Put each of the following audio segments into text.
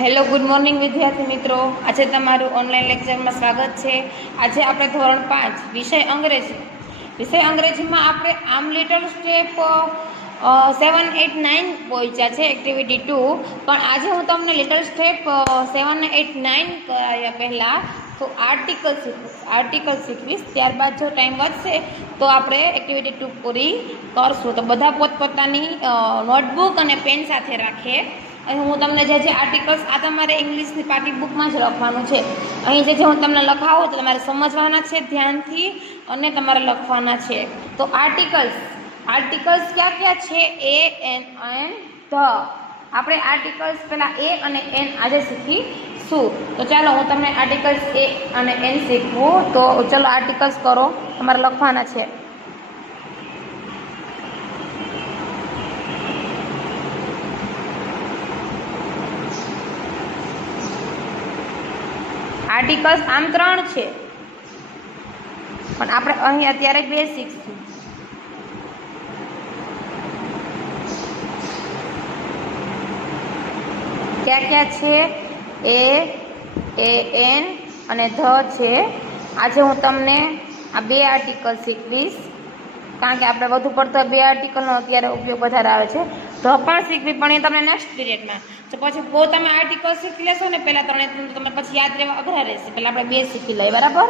Hello good morning વિદ્યાર્થી મિત્રો, આજે તમારું ઓનલાઈન લેક્ચરમાં સ્વાગત છે। આજે આપણે ધોરણ 5 વિષય અંગ્રેજીમાં આપણે આમ લિટલ સ્ટેપ 7, 8, 9 પહોંચ્યા છે એક્ટિવિટી 2। પણ આજે હું તમને લિટલ સ્ટેપ 7, 8, 9 કરાવ્યા પહેલાં તો આર્ટિકલ શીખવીશ। ત્યારબાદ જો ટાઈમ વધશે તો આપણે એક્ટિવિટી 2 પૂરી કરશું। તો બધા પોતપોતાની નોટબુક અને પેન સાથે રાખીએ। અહીં હું તમને જે આર્ટિકલ્સ આ તમારે ઇંગ્લિશની પાકી બુકમાં જ લખવાનું છે। અહીં જે હું તમને લખાવું તો તમારે સમજવાના છે ધ્યાનથી અને તમારે લખવાના છે। તો આર્ટિકલ્સ ક્યાં ક્યાં છે? એ, એન એન્ડ ધ। આપણે આર્ટિકલ્સ પહેલાં એ અને એન આજે શીખીશું। તો ચાલો હું તમને આર્ટિકલ્સ એ અને એન શીખવું। તો ચલો આર્ટિકલ્સ કરો, તમારે લખવાના છે। આર્ટિકલ્સ આમ 3 છે, પણ આપણે અહીં અત્યારે 2 શીખશું। ક્યાં ક્યાં છે? એ, એન અને ધ છે। આજે હું તમને આ 2 આર્ટિકલ શીખવીશ, કારણ કે આપણે વધુ પડતો 2 આર્ટિકલનો અત્યારે ઉપયોગ વધારે આવે છે। ધ પણ શીખવી, પણ એ તમને નેક્સ્ટ પીરિયડમાં। તો પછી બહુ તમે આર્ટિકલ શીખી લેશો ને પહેલાં તમે પછી યાદ રહેવા અઘરા રહેશે। પહેલાં આપણે 2 શીખી લઈએ, બરાબર?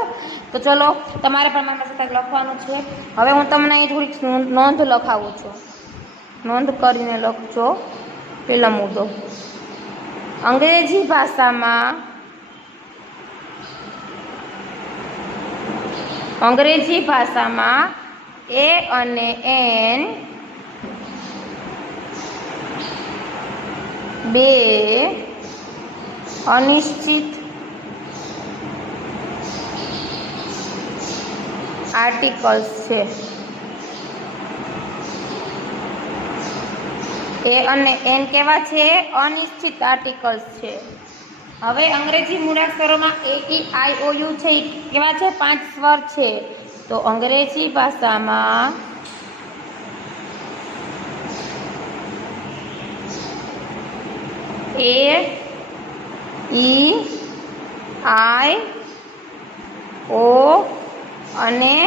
તો ચલો તમારે પણ મારા સાથે લખવાનું છે। હવે હું તમને અહીં થોડીક નોંધ લખાવું છું, નોંધ કરીને લખજો। પહેલો મુદ્દો, અંગ્રેજી ભાષામાં એ અને એન 2 અનિશ્ચિત આર્ટિકલ્સ છે। એ અને એન કેવા છે? અનિશ્ચિત આર્ટિકલ્સ છે। હવે અંગ્રેજી મૂળાક્ષરોમાં એ, ઈ, આઈ, ઓ, યુ છે, એ કેવા છે? 5 સ્વર છે। તો અંગ્રેજી ભાષામાં એ, ઈ, આઈ, ઓ અને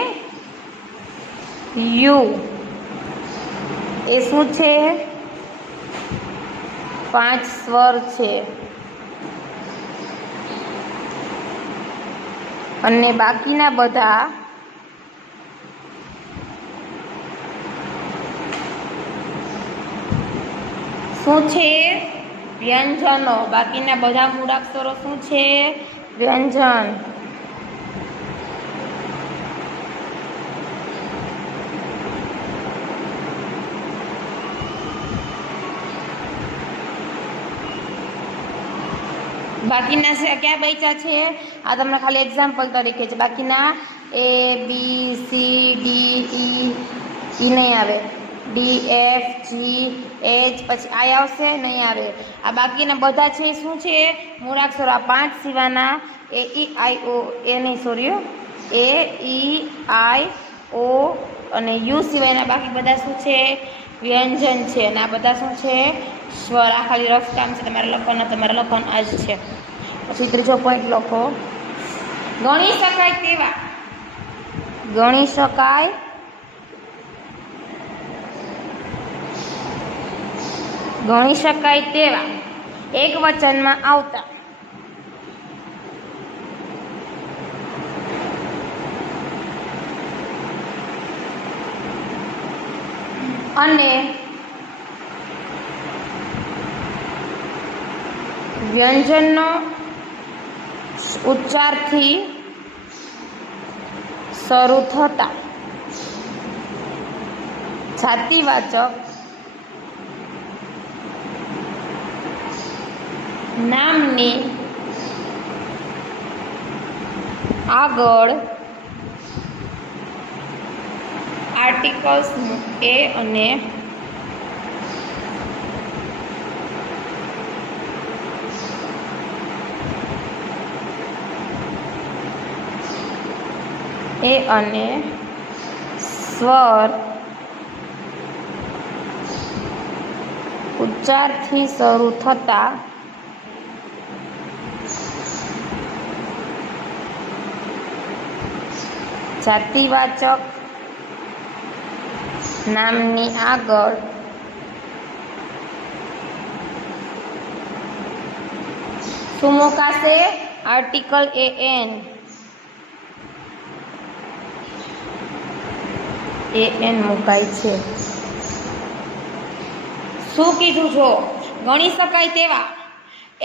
યુ એ શું છે? 5 સ્વર છે। અને બાકીના બધા શું છે? વ્યંજનો। બાકીના બધા મૂળાક્ષરો શું છે? વ્યંજન। બાકીના ક્યાં બચ્યા છે? આ તમને ખાલી એક્ઝામ્પલ તરીકે છે। બાકીના એ, બી, સી, ડી, ઈ નહીં આવે, ડી, એફ, જી, એચ, પછી આઈ આવશે? નહીં આવે। આ બાકીના બધા છે શું છે? મૂળાક્ષરો। આ 5 સિવાયના એ, ઈ, આઈ, ઓ, એ નહીં, સોરી, એ, ઈ, આઈ, ઓ અને યુ સિવાયના બાકી બધા શું છે? વ્યંજન છે। અને આ બધા શું છે? સ્વર। આ ખાલી રફ કામ છે, તમારે લખવાનું આ જ છે। પછી ત્રીજો પોઈન્ટ લખો, ગણી શકાય તેવા એક વચનમાં આવતા અને વ્યંજનનો ઉચ્ચારથી શરૂ થતા જાતિવાચક નામની આગળ આર્ટિકલ્સ એ અને સ્વર ઉચ્ચારથી શરૂ થતા જાતિવાચક નામની આગળ શું મુકાશે? આર્ટિકલ એન મુકાય છે. શું કીધું? જો ગણી શકાય તેવા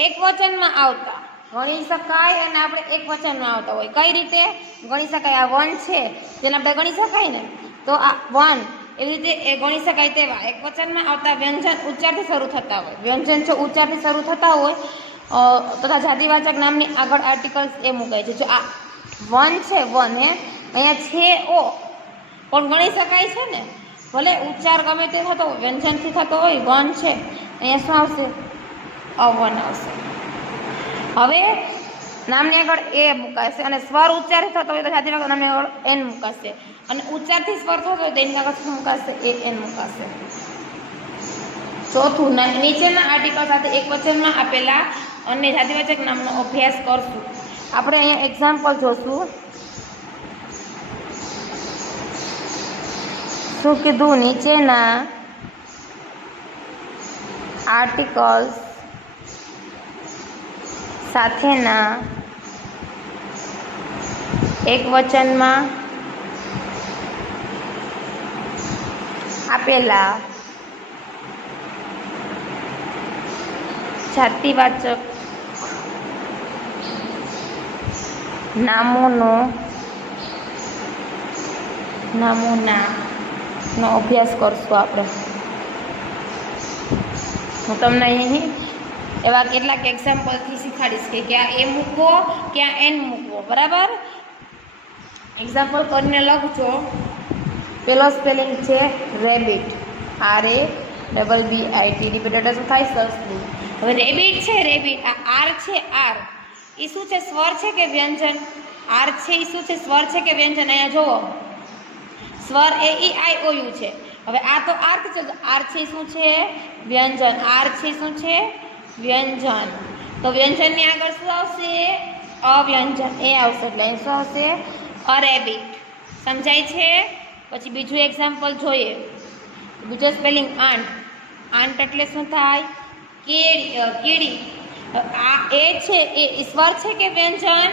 એક વચનમાં આવતા, ગણી શકાય અને આપણે એક વચનમાં આવતા હોય. કઈ રીતે ગણી શકાય? આ 1 છે જેને આપણે ગણી શકાય ને, તો આ 1 એવી રીતે એ ગણી શકાય તેવા એક વચનમાં આવતા વ્યંજન ઉચ્ચારથી શરૂ થતા હોય. વ્યંજન જો ઉચ્ચારથી શરૂ થતા હોય તથા જાતિવાચક નામની આગળ આર્ટિકલ્સ એ મુકાય છે. જો આ 1 છે, 1 હે અહીંયા છે ઓ, પણ ગણી શકાય છે ને, ભલે ઉચ્ચાર ગમે તે થતો હોય, વ્યંજનથી થતો હોય. 1 છે, અહીંયા શું આવશે? 1 આવશે. હવે નામની આગળ એ મુકાશે અને સ્વર ઉચ્ચારથી થતો હોય તો જાતિવાચક નામની આગળ એન મુકાશે અને ઉચ્ચારથી સ્વર થતો હોય તો એની આગળ શું મુકાશે? એન મુકાશે. ચોથું, નીચેના આર્ટિકલ સાથે એક વચનમાં આપેલા અન્ય જાતિવાચક નામનો અભ્યાસ કરશું. આપણે અહીંયા એક્ઝામ્પલ જોશું. શું કીધું? નીચેના આર્ટિકલ્સ સાથેના એક વચનમાં આપેલા જાતિવાચક નામોનો અભ્યાસ કરશું આપણે. હું તમને અહીં એવા કેટલાક એક્ઝામ્પલથી શીખવાડીશ કે ક્યાં એ મૂકવો, ક્યાં એન મૂકવો. બરાબર? એક્ઝામ્પલ કરીને લખજો. પેલો સ્પેલિંગ છે રેબિટ, RABBIT. રિપીટ એટલે શું થાય? સસલું. હવે રેબિટ છે, રેબિટ. આ આર છે, આર એ શું છે? સ્વર છે કે વ્યંજન? આર છે એ શું છે? સ્વર છે કે વ્યંજન? અહીંયા જુઓ, સ્વર AEIOU છે. હવે આ તો આર્થ છે, આર છે શું છે? વ્યંજન. આર છે શું છે? વ્યંજન. તો વ્યંજનની આગળ શું આવશે? અવ્યંજન એ આવશે. એટલે અહીં શું આવશે? અરેબિક. સમજાય છે? પછી બીજું એક્ઝામ્પલ જોઈએ. બીજો સ્પેલિંગ આંટ. આંટ એટલે શું થાય? કીડી. આ એ છે એ સ્વર છે કે વ્યંજન?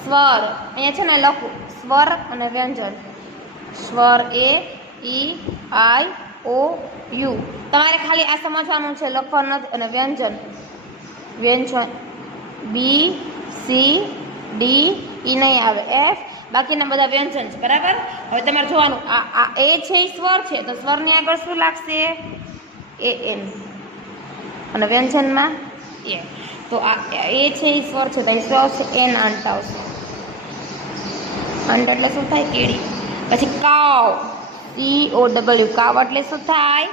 સ્વર. અહીંયા છે ને લખું સ્વર અને વ્યંજન. સ્વર AEIOU. તમારે ખાલી આ સમજવાનું છે, લખવાનું નથી. અને વ્યંજન BCD એ નહીં આવે, F. બાકીના બધા વ્યંજન છે. બરાબર? હવે તમારે જોવાનું આ એ છે એ સ્વર છે તો સ્વરની આગળ શું લાગશે? AN. અને વ્યંજનમાં એ. તો આ એ છે એ સ્વર છે તો અહીં શું આવશે? એન આંટ આવશે. આંટ એટલે શું થાય? કીડી. પછી કાવ, COW. કાવ એટલે શું થાય?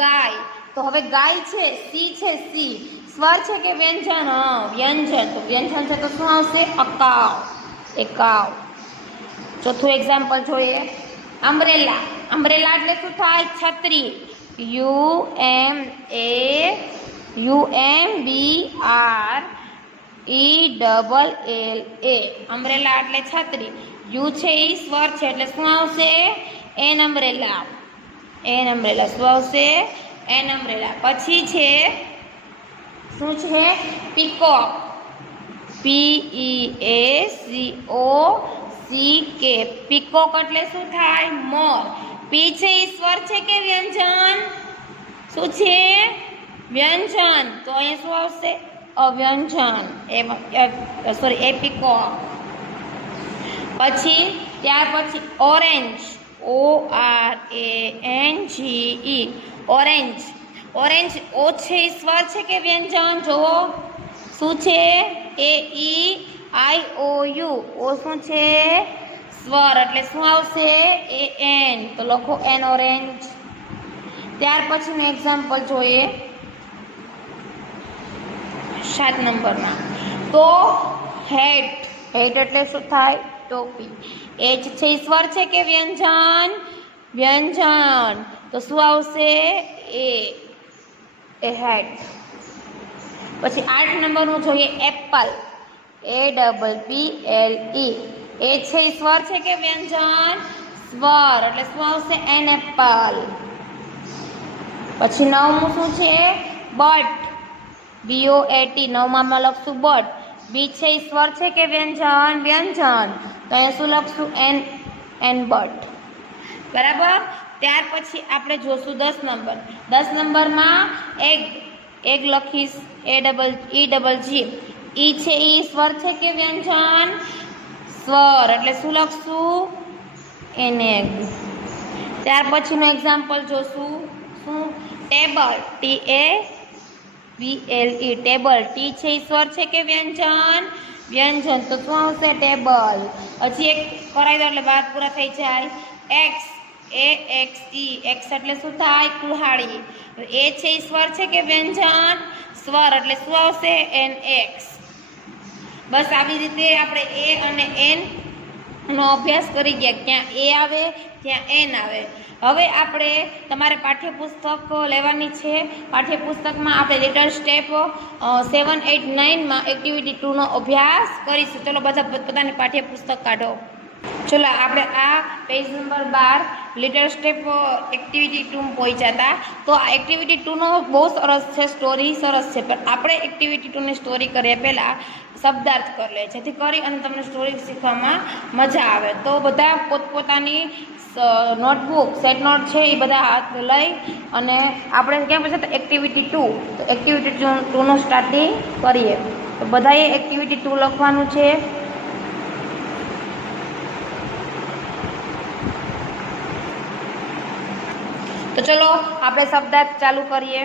ગાય. તો હવે ગાય છે, સી છે, સી સ્વર છે કે વ્યંજન? વ્યંજન. તો વ્યંજન છે તો શું આવશે? અકાવ, એકાવ. ચોથું એક્ઝામ્પલ જોઈએ. અમ્બ્રેલા. અમ્બ્રેલા એટલે શું થાય? છત્રી. UMBRELLA. અમ્બ્રેલા એટલે છત્રી. યુ છે એ સ્વર છે એટલે શું આવશે? An umbrella. An umbrella. શું આવશે? An umbrella. પછી છે શું છે? પીકોક. PEACOCK. પીકોક એટલે શું થાય? મોર. પી છે એ સ્વર છે કે વ્યંજન? શું છે? વ્યંજન. તો અહીંયા શું આવશે? અવ્યંજન. એ પીકોક. પછી ત્યાર પછી ઓરેન્જ. ORANGE. ઓરેન્જ. ઓરેન્જ ઓ છે એ સ્વર છે કે વ્યંજન? જુઓ શું છે? AEIOU. ઓ શું છે? સ્વર એટલે શું આવશે? AN. તો લખો એન ઓરેન્જ. ત્યાર પછીનું એક્ઝામ્પલ જોઈએ 7 નંબરના. તો હેટ. હેટ એટલે શું થાય? ટોપી. એચ છે સ્વર છે કે વ્યંજન? વ્યંજન. તો શું આવશે? એ હેટ. પછી 8 નંબરનું જોઈએ એપલ. APPLE. એ છે એ સ્વર છે કે વ્યંજન? સ્વર, એટલે શું આવશે? An apple. પછી નવમું શું છે? બટ, BOAT, નવમામાં લખશું બટ. બી છે એ સ્વર છે કે વ્યંજન? વ્યંજન, તો અહીંયા શું લખશું? And but. બરાબર. ત્યાર પછી આપણે જોશું 10 નંબર. 10 નંબરમાં એગ લખીશ, EGG. ઈ છે એ સ્વર છે કે વ્યંજન? સ્વર, એટલે શું લખશું? An egg. ત્યાર પછીનું એક્ઝામ્પલ જોશું. શું? Table, TABLE, table. ટી છે એ સ્વર છે કે વ્યંજન? વ્યંજન, તો શું આવશે? ટેબલ. હજી એક કરાવી દો એટલે વાત પૂરા થઈ જાય. એક્સ, AXE, એક્સ એટલે શું થાય? કુલ્હાડી. એ છે એ સ્વર છે કે વ્યંજન? સ્વર, એટલે શું આવશે? NX. બસ આવી રીતે આપણે એ અને એન નો અભ્યાસ કરી ગયા. ક્યાં એ આવે, ત્યાં એન આવે. હવે આપણે તમારે પાઠ્યપુસ્તક લેવાની છે. પાઠ્યપુસ્તકમાં આપણે લિટલ સ્ટેપ 7, 8, 9માં એક્ટિવિટી 2 નો અભ્યાસ કરીશું. ચલો બધા પોતાની પાઠ્યપુસ્તક કાઢો. ચલો આપણે આ page number 12 little step activity 2 પહોંચ્યા હતા. તો આ એક્ટિવિટી 2 નો બહુ સરસ છે, સ્ટોરી સરસ છે, પણ આપણે એક્ટિવિટી 2 ની સ્ટોરી કર્યા પહેલાં શબ્દાર્થ કરી લે, જેથી કરી અને તમને સ્ટોરી શીખવામાં મજા આવે. તો બધા પોતપોતાની નોટબુક, સેટ નોટ છે એ બધા હાથ લઈ અને આપણે ક્યાં પછી તો એક્ટિવિટી 2, તો એક્ટિવિટી 2 નું સ્ટાર્ટિંગ કરીએ. તો બધાએ એક્ટિવિટી 2 લખવાનું છે. તો ચલો આપણે શબ્દાર્થ ચાલુ કરીએ.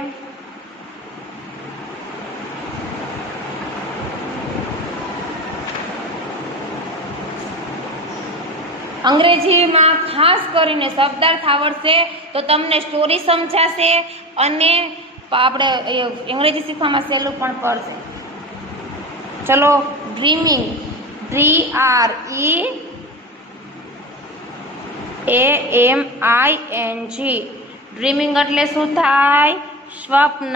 અંગ્રેજીમાં ખાસ કરીને શબ્દાર્થ આવડશે તો તમને સ્ટોરી સમજાશે અને આપણે અંગ્રેજી શીખવામાં સહેલું પણ પડશે. ચલો, ડ્રીમિંગ, DREAMING. ડ્રીમિંગ એટલે શું થાય? સ્વપ્ન.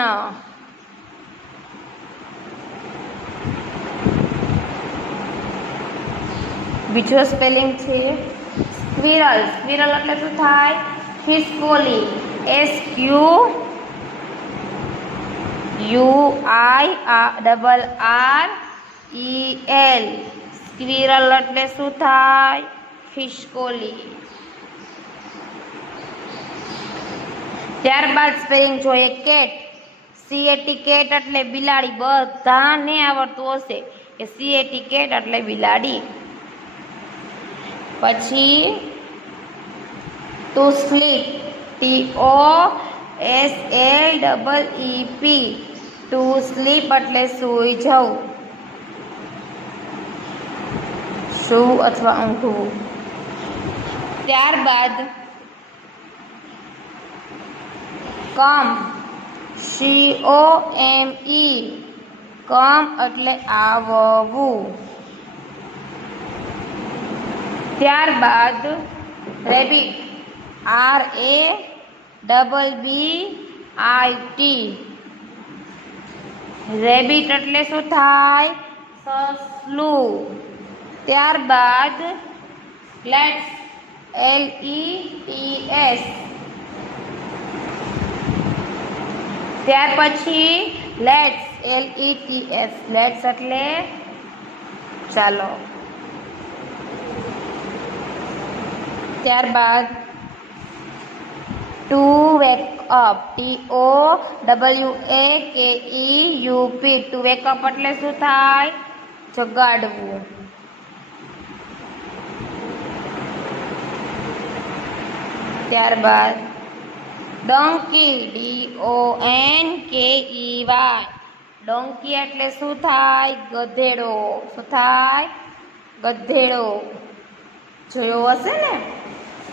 બીજો સ્પેલિંગ છે સ્ક્વિરલ. સ્ક્વિરલ એટલે શું થાય? ખિસકોલી. SQUIRREL. સ્ક્વિરલ એટલે શું થાય? ખિસકોલી. ત્યારબાદ સ્પેલિંગ જોઈએ કેટ. CAT, કેટ એટલે બિલાડી. બધાને આવડતું હશે કે CAT, કેટ એટલે બિલાડી. પછી to sleep, TOSLEEP. To sleep એટલે સૂઈ જવું, સૂવું અથવા ઊંઘવું. ત્યારબાદ કમ, COME. કમ એટલે આવવું. ત્યારબાદ રેબિટ, RABBIT. રેબિટ એટલે શું થાય? સસલું. ત્યારબાદ લેટ્સ, LETS. ત્યાર પછી લેટ્સ, LETS. લેટ્સ એટલે ચાલો. ત્યારબાદ to wake up, TOWAKEUP. To wake up એટલે શું થાય? જગાડવું. ત્યારબાદ ડોંકી, DONKEY. ડોંકી એટલે શું થાય? ગધેડો. શું થાય? ગધેડો. જોયો હશે ને?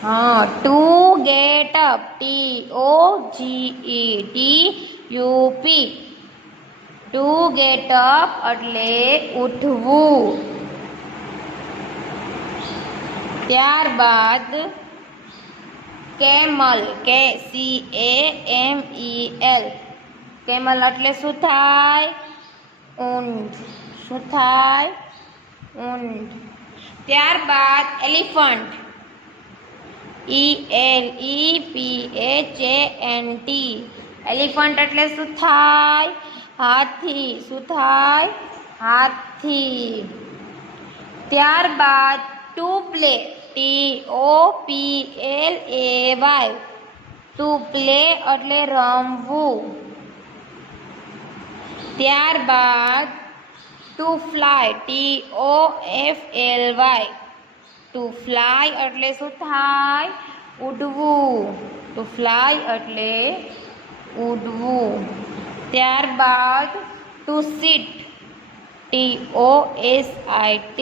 હા. Two get up, TOGETUP. Two get up એટલે ઉઠવું. ત્યારબાદ કેમલ, KCAMEL. કેમલ એટલે શું થાય? ઊંટ. શું થાય? ઊંટ. ત્યારબાદ એલિફન્ટ, ELEPHANT, એલિફન્ટ એટલે શું થાય? હાથી. શું થાય? હાથી. ત્યારબાદ to play, TOPLAY, to play એટલે રમવું. ત્યારબાદ to fly, TOFLY, to fly એટલે શું થાય? ઉડવું. ટુ ફ્લાય એટલે ઉડવું. ત્યારબાદ to sit, TOSIT,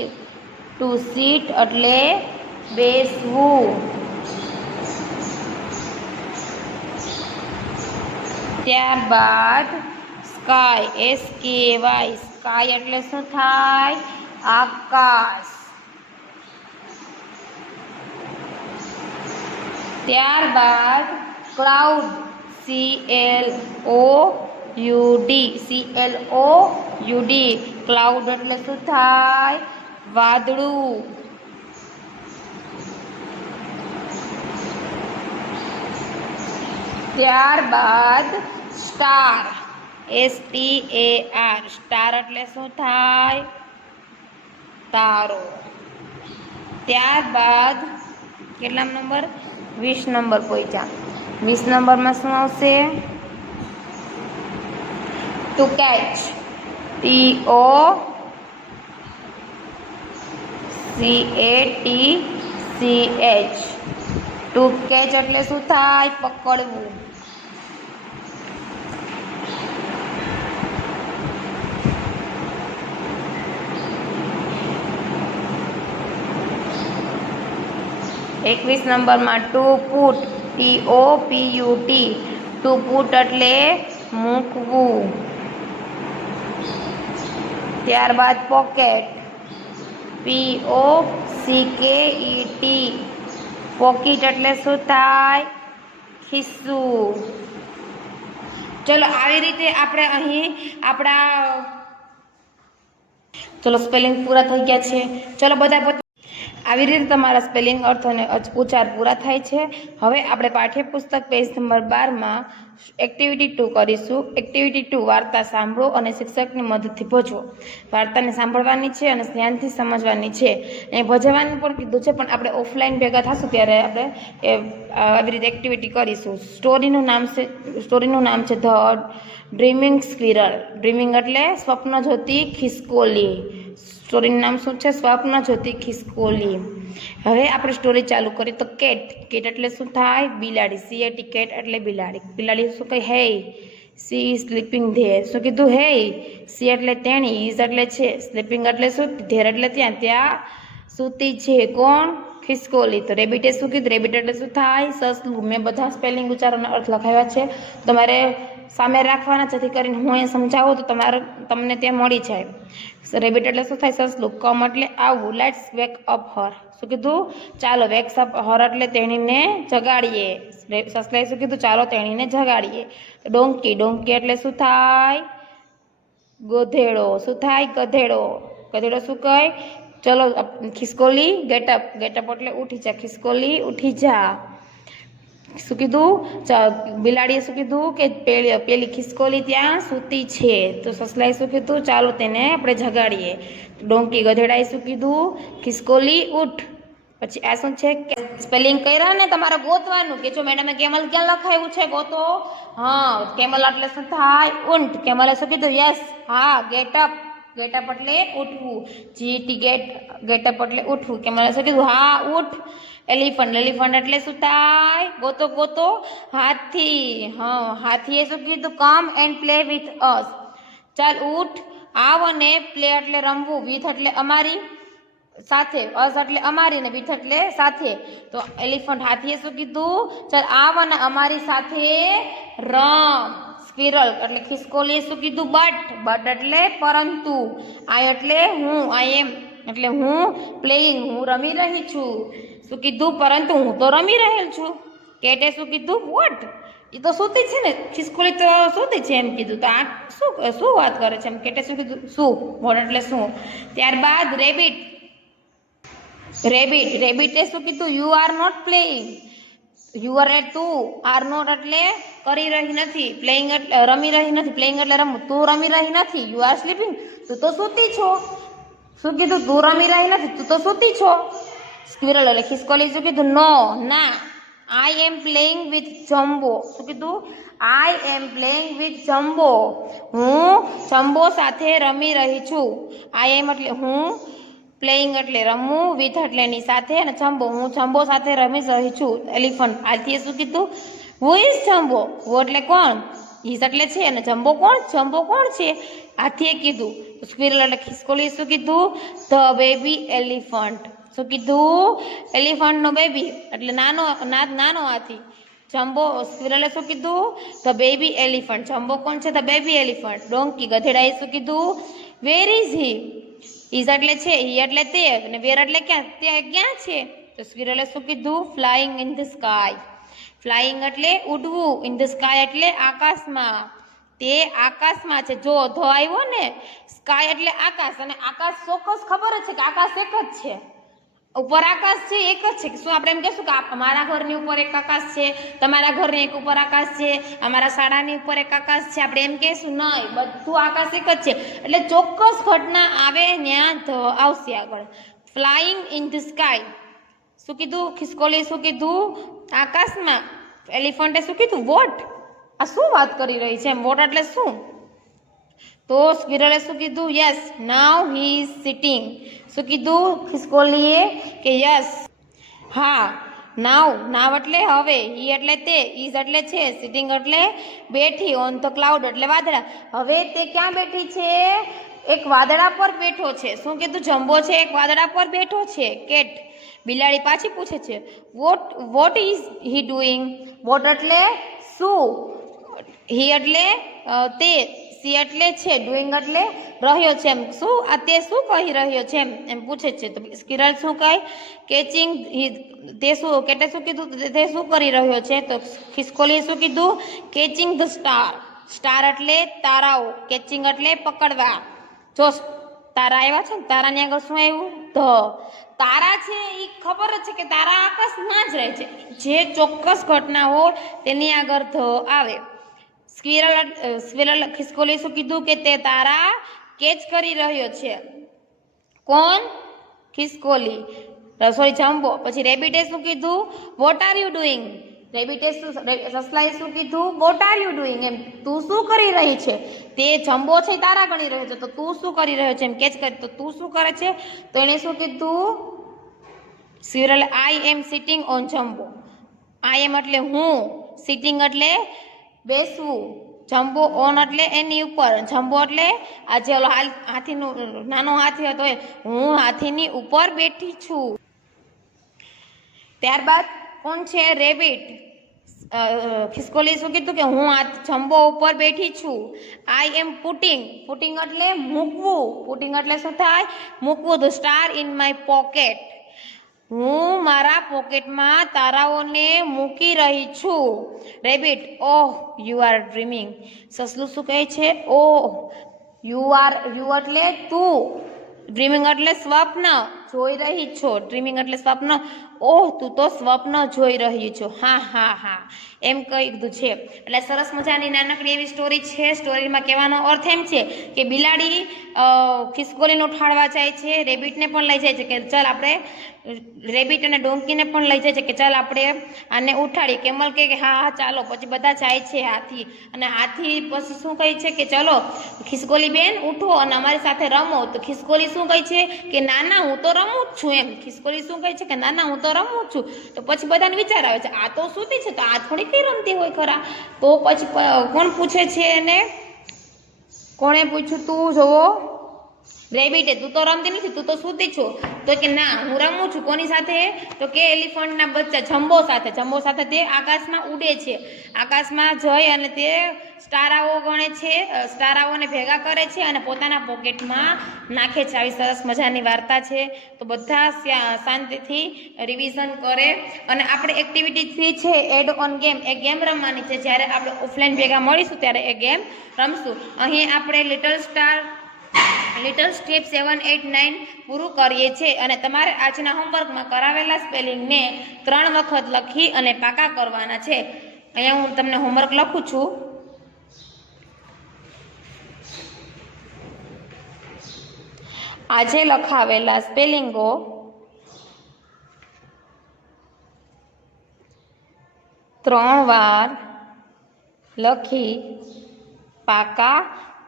to sit એટલે બેસવું. ત્યારબાદ સ્કાય, SKY, સ્કાય એટલે શું થાય? આકાશ. ત્યારબાદ ક્લાઉડ, CLOUD, ક્લાઉડ એટલે શું થાય? વાદળું. ત્યારબાદ સ્ટાર, STAR, સ્ટાર એટલે શું થાય? તારો. ત્યારબાદ કેટલા નંબર? 20 નંબર પહોંચ્યા. 20 નંબરમાં શું આવશે? To catch, TOCATCH, to catch એટલે શું થાય? પકડવું. એકવીસ નંબરમાં two put, TOPUT, two put એટલે મૂકવું. ત્યારબાદ પોકેટ, POCKET, પોકેટ એટલે શું થાય? ખિસ્સું. ચલો આવી રીતે આપણે અહીં આપણા સ્પેલિંગ પૂરા થઈ ગયા છે. ચલો બધા આવી રીતે તમારા સ્પેલિંગ અર્થ અને ઉચ્ચાર પૂરા થાય છે. હવે આપણે પાઠ્યપુસ્તક પેજ નંબર 12માં એક્ટિવિટી 2 કરીશું. એક્ટિવિટી 2, વાર્તા સાંભળો અને શિક્ષકની મદદથી ભજવો. વાર્તાને સાંભળવાની છે અને ધ્યાનથી સમજવાની છે. એ ભજવવાનું પણ કીધું છે, પણ આપણે ઓફલાઈન ભેગા થશું ત્યારે આપણે આવી રીતે એક્ટિવિટી કરીશું. સ્ટોરીનું નામ છે ધ ડ્રીમિંગ સ્ક્વિરલ. ડ્રીમિંગ એટલે સ્વપ્ન જોતી ખિસકોલી. સ્ટોરીનું નામ શું છે? સ્વપ્ન જોતી ખિસકોલી. હવે આપણે સ્ટોરી ચાલુ કરીએ તો કેટ. કેટ એટલે શું થાય? બિલાડી. CAT, કેટ એટલે બિલાડી. બિલાડી શું કહે? હે સી ઇઝ સ્લીપિંગ ધેર. શું કીધું? હે. સી એટલે તેણી, ઇઝ એટલે છે, સ્લીપિંગ એટલે શું? ધેર એટલે ત્યાં સૂતી છે. કોણ? ખિસકોલી. તો રેબિટે શું કીધું? રેબિટ એટલે શું થાય? સસલું. મેં બધા સ્પેલિંગ ઉચ્ચારોના અર્થ લખાવ્યા છે, તમારે સામે રાખવાના, જેથી કરીને હું એ સમજાવું તો તમને ત્યાં મળી જાય. રેબિટ એટલે શું થાય? સસલું. કમ એટલે આવવું. લેટ્સ વેક અપ હર. શું કીધું? ચાલો. વેક્સ અપ હર એટલે તેણીને જગાડીએ. સસલાએ શું કીધું? ચાલો તેણીને જગાડીએ. ડોંકી. ડોંકી એટલે શું થાય? ગધેડો. શું થાય? ગધેડો. ગધેડો શું કહે? ચલો. ખિસકોલી. ગેટઅપ. ગેટઅપ એટલે ઉઠી જા. ખિસકોલી ઉઠી જા. શું કીધું? બિલાડીએ શું કીધું? કે પેલી ખિસકોલી ત્યાં સૂતી છે. તો સસલાએ શું કીધું? ચાલો તેને આપણે જગાડીએ. ડોંકી. ગધેડાએ શું કીધું? ખિસકોલી ઉઠ. પછી આ શું છે? સ્પેલિંગ કર્યા ને તમારે ગોતવાનું કે જો મેડમે કેમલ ક્યાં લખાયું છે, ગોતો. હા, કેમલ એટલે શું થાય? ઊંટ. કેમલે શું કીધું? યસ. હા. ગેટઅપ. ગેટઅપ એટલે ઉઠવું. GET, ગેટઅપ એટલે ઉઠવું. કેમલે શું કીધું? હા, ઉઠ. એલિફન્ટ. એલિફન્ટ એટલે શું થાય? ગોતો. હાથી. હા, હાથીએ શું કીધું? Come and play with us. ચાલ ઉઠ, આવ અને પ્લે એટલે રમવું, વિથ એટલે અમારી સાથે, અસ એટલે અમારી ને વિથ એટલે સાથે. તો એલિફન્ટ હાથીએ શું કીધું? ચાલ આવ અને અમારી સાથે રમ. સ્ક્વિરલ એટલે ખિસકોલીએ શું કીધું? બટ એટલે પરંતુ. આઈ એટલે હું, આઈ એમ એટલે હું પ્લેઇંગ, હું રમી રહી છું. શું કીધું? પરંતુ હું તો રમી રહેલ છું. કેટે શું કીધું? વોટ. એ તો સૂતી છે ને, ખિસકોલી તો સૂતી છે એમ કીધું. તો આ શું વાત કરે છે એમ? કેટે શું કીધું? શું. વોટ એટલે શું. ત્યારબાદ રેબિટ. રેબિટે શું કીધું? You are not playing. You are એટલે તું, આર નોટ એટલે કરી રહી નથી, પ્લેઇંગ એટલે રમી રહી નથી, પ્લેઇંગ એટલે રમવું. તું રમી રહી નથી, યુ આર સ્લીપિંગ, તું તો સૂતી છો. શું કીધું? તું રમી રહી નથી, તું તો સૂતી છો. સ્ક્વિરલ એટલે ખિસકોલી શું કીધું? નો, ના. આઈ એમ પ્લેઇંગ વિથ જમ્બો. શું કીધું? આઈ એમ પ્લેઇંગ વિથ જમ્બો. હું જમ્બો સાથે રમી રહી છું. આઈ એમ એટલે હું, પ્લેઇંગ એટલે રમવું, વિથ એટલે એની સાથે, અને જમ્બો હું જમ્બો સાથે રમી રહી છું. એલિફન્ટ હાથીએ શું કીધું? Who is jumbo. હુ એટલે કોણ? ઇઝ એટલે છે, અને જમ્બો કોણ? જમ્બો કોણ છે? હાથીએ કીધું. સ્ક્વિરલ એટલે ખિસકોલી શું કીધું? The baby elephant. શું કીધું? એલિફન્ટનો બેબી એટલે નાનો હાથી. જમ્બો સ્ક્વિરલે શું કીધું? The baby elephant. જમ્બો કોણ છે? The baby elephant. ડોંકી ગધેડાએ શું કીધું? Where is he. ઇઝ એટલે છે, હી એટલે તે, અને વેર એટલે ક્યાં? તે ક્યાં છે? તો સ્ક્વિરલે શું કીધું? Flying in the sky. Flying એટલે ઉડવું, ઇન ધ સ્કાય એટલે આકાશમાં. તે આકાશમાં છે. જો ધો આવ્યો ને, સ્કાય એટલે આકાશ, અને આકાશ ચોક્કસ ખબર જ છે કે આકાશ એક જ છે. ઉપર આકાશ છે, એક જ છે. શું આપણે એમ કહેશું કે અમારા ઘરની ઉપર એક આકાશ છે, તમારા ઘરની એક ઉપર આકાશ છે, અમારા શાળાની ઉપર એક આકાશ છે? આપણે એમ કહેશું? નહીં, બધું આકાશ એક જ છે. એટલે ચોક્કસ ઘટના આવે ત્યાં આવશે આગળ. Flying in the sky. શું કીધું? ખિસકોલી શું કીધું? આકાશમાં. એલિફન્ટે શું કીધું? વોટ. આ શું વાત કરી રહી છે? એમ વોટ એટલે શું? તો સ્ક્વિરલે શું કીધું? Yes, now he is sitting. શું કીધું ખિસકોલીએ? કે યસ, હા. નાવ એટલે હવે, હી એટલે તે, ઇઝ એટલે છે, સિટિંગ એટલે બેઠી, ઓન ધ ક્લાઉડ એટલે વાદળા. હવે તે ક્યાં બેઠી છે? એક વાદળા પર બેઠો છે. શું કીધું? જમ્બો છે એક વાદળા પર બેઠો છે. કેટ બિલાડી પાછી પૂછે છે, what is he doing. What એટલે શું, હી એટલે તે, સી એટલે છે, ડુઈંગ એટલે રહ્યો છે. એમ શું આ તે શું કહી રહ્યો છે? એમ પૂછે છે. તો સ્ક્વિરલ શું કહે? કેચિંગ. તે શું કેટે શું કીધું? તે શું કરી રહ્યો છે? તો ખિસકોલીએ શું કીધું? Catching the star. સ્ટાર એટલે તારાઓ, કેચિંગ એટલે પકડવા. જો તારા આવ્યા છે ને, તારાની આગળ શું આવ્યું? ધ. તારા છે એ ખબર જ છે કે તારા આકાશમાં જ રહે છે. જે ચોક્કસ ઘટના હોય તેની આગળ ધ આવે. સ્ક્વિરલ ખિસકોલી શું કીધું? કે તે તારા કેચ કરી રહ્યો છે. કોણ? ખિસકોલી, સોરી જમ્બો. પછી રેબિટે શું કીધું? What are you doing. રેબિટે સસલાએ શું કીધું? What are you doing. એમ તું શું કરી રહી છે? તે જમ્બો છે તારા ગણી રહ્યો છે, તો તું શું કરી રહ્યો છે? એમ કેચ કરી. તો તું શું કરે છે? તો એને શું કીધું? Squirrel I am sitting on jumbo. I am એટલે હું, સિટિંગ એટલે બેસવું, જમ્બો ઓન એટલે એની ઉપર, જમ્બો એટલે આજે ઓલો હાથીનું નાનો હાથી હતો એ, હું હાથીની ઉપર બેઠી છું. ત્યારબાદ કોણ છે? રેબિટ. ખિસકોલી શું કીધું? કે હું આ જમ્બો ઉપર બેઠી છું. આઈ એમ પુટિંગ. પુટિંગ એટલે મૂકવું. પુટિંગ એટલે શું થાય? મૂકવું. The star in my pocket. હું મારા પોકેટમાં તારાઓને મૂકી રહી છું. Rabbit. Oh, you are dreaming. સસલું શું કહે છે? ઓહ, યુ એટલે તું, ડ્રીમિંગ એટલે સ્વપ્ન જોઈ રહી છો. ડ્રીમિંગ એટલે સ્વપ્ન. ઓહ, તું તો સ્વપ્ન જોઈ રહી છો. હા, એમ કીધું છે. એટલે સરસ મજાની નાનકડી એવી સ્ટોરી છે. સ્ટોરીમાં કહેવાનો અર્થ એમ છે કે બિલાડી ખિસકોલીને ઉઠાડવા જાય છે, રેબિટને પણ લઈ જાય છે કે ચાલ આપણે, રેબિટ અને ડોંકીને પણ લઈ જાય છે કે ચાલ આપણે આને ઉઠાડી. કેમલ કહે કે હા ચાલો. પછી બધા જાય છે. હાથી અને હાથી પછી શું કહે છે કે ચલો ખિસકોલી બેન ઉઠો અને અમારી સાથે રમો. તો ખિસકોલી શું કહે છે કે ના હું તો રમું જ છું. એમ ખિસકોલી શું કહે છે કે ના હું તો રમું છું. તો પછી બધાને વિચાર આવે છે આ તો સૂતી છે, તો આ થોડી કઈ રમતી હોય ખરા. તો પછી કોણ પૂછે છે એને? કોણે પૂછ્યું? તું જોવો, રેબિટે. તું તો રમતી નથી, તું તો સૂતી છો. તો કે ના હું રમું છું. કોની સાથે? તો કે એલિફન્ટના બચ્ચા જમ્બો સાથે. જમ્બો સાથે તે આકાશમાં ઉડે છે. આકાશમાં જઈ અને તે સ્ટારાઓ ગણે છે, સ્ટારાઓને ભેગા કરે છે અને પોતાના પોકેટમાં નાખે છે. આવી સરસ મજાની વાર્તા છે. તો બધા શાંતિથી રિવિઝન કરે. અને આપણે એક્ટિવિટી 3 છે એડ ઓન ગેમ, એ ગેમ રમવાની છે. જ્યારે આપણે ઓફલાઈન ભેગા મળીશું ત્યારે એ ગેમ રમશું. અહીં આપણે લિટલ સ્ટાર લિટલ સ્ટેપ 7, 8, 9 પૂરું કરીએ છીએ અને તમારે આજના હોમવર્કમાં કરાવેલા સ્પેલિંગને 3 વખત લખી અને પાકા કરવાના છે. અહીંયા હું તમને હોમવર્ક લખું છું. આજે લખાવેલા સ્પેલિંગો ત્રણ વાર લખી પાકા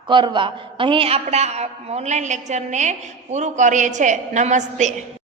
કરવા. અહીં આપણા ઓનલાઈન લેક્ચરને પૂરું કરીએ છીએ. નમસ્તે.